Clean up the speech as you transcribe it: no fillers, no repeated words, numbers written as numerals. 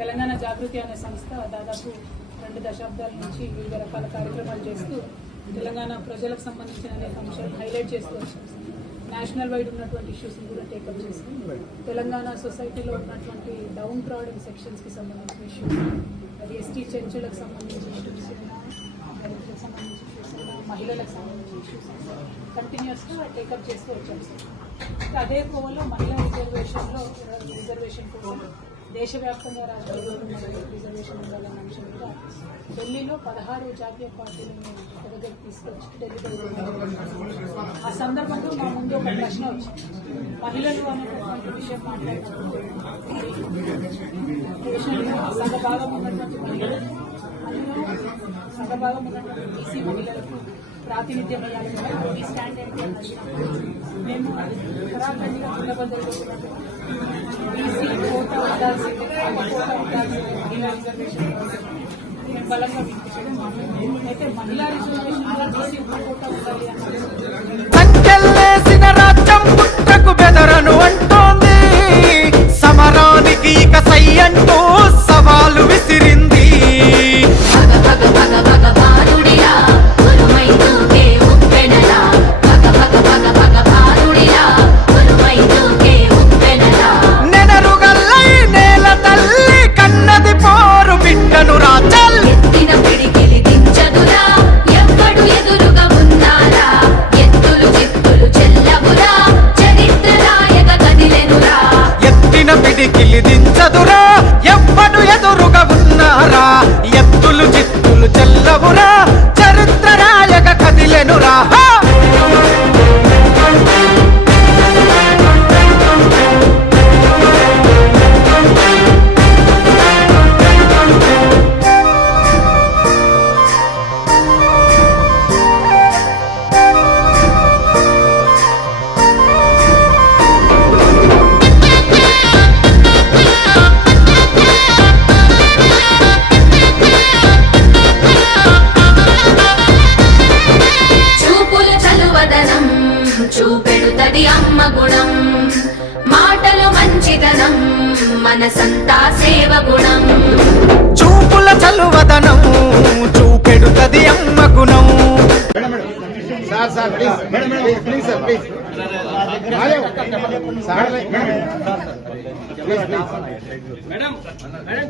తెలంగాణ జాగృతి అనే సంస్థ దాదాపు 2 దశాబ్దాల నుంచి వివిధ రకాల కార్యక్రమాలు చేస్తూ తెలంగాణ ప్రజలకు సంబంధించిన అనేక అంశాలు హైలైట్ చేస్తూ వచ్చాం. నేషనల్ వైడ్ ఉన్నటువంటి ఇష్యూస్ కూడా టేకప్ చేస్తూ తెలంగాణ సొసైటీలో ఉన్నటువంటి డౌన్ ట్రాడెన్ సెక్షన్స్కి సంబంధించిన ఇష్యూస్, అది ఎస్టీ చెంచులకు సంబంధించిన ఇష్యూస్, దళితులకు సంబంధించిన ఇష్యూస్, మహిళలకు సంబంధించిన ఇష్యూస్ కంటిన్యూస్గా టేకప్ చేస్తూ వచ్చాం. అదే కోవలో మహిళా రిజర్వేషన్ కోసం దేశవ్యాప్తంగా రిజర్వేషన్ ఉండాలన్న అంశం మీద ఢిల్లీలో 16 జాతీయ పార్టీలను దగ్గరికి తీసుకొచ్చి ఢిల్లీలో ఆ సందర్భంలో మా ముందు ఒక ప్రశ్న వచ్చింది. మహిళలు అనేటటువంటి విషయం మాట్లాడినప్పుడు సగభాగం ఉన్నటువంటి మహిళలు, అందులో సగభాగం ఉన్నటువంటి బీసీ మహిళలకు ప్రాతినిధ్యం ఇవ్వాలి, స్టాండ్ ఏంటి అని అడిగినప్పుడు మేము ఉత్తరాఖండ్గా జిల్లబద్దలు బీసీ కోటా ఉండాల్సిందే, కోటా ఉండాల్సిందే మహిళా రిజర్వేషన్ మేము బలంగా వినిపించడం. అయితే మహిళా రిజర్వేషన్ బీసీ కోటా ఉండాలి సంఖ్యలేసిన రాజ్యం పుట్టకు బెదరను అంటోంది, సమరానికి ఇక సై అంటూ సవాలు విసిరింది. దించదురా ఎవ్వడు ఎదురుగా ఉన్నారా, ఎత్తులు చిత్తులు చెల్లవురా, చరిత్ర రాయక కదిలెనురా. చూపెడుతది అమ్మ గుణం, మాటలు మంచిదనం, మనసంతా సేవ గుణం. చూపుల చలువదనం చూపెడుతది అమ్మ గుణం.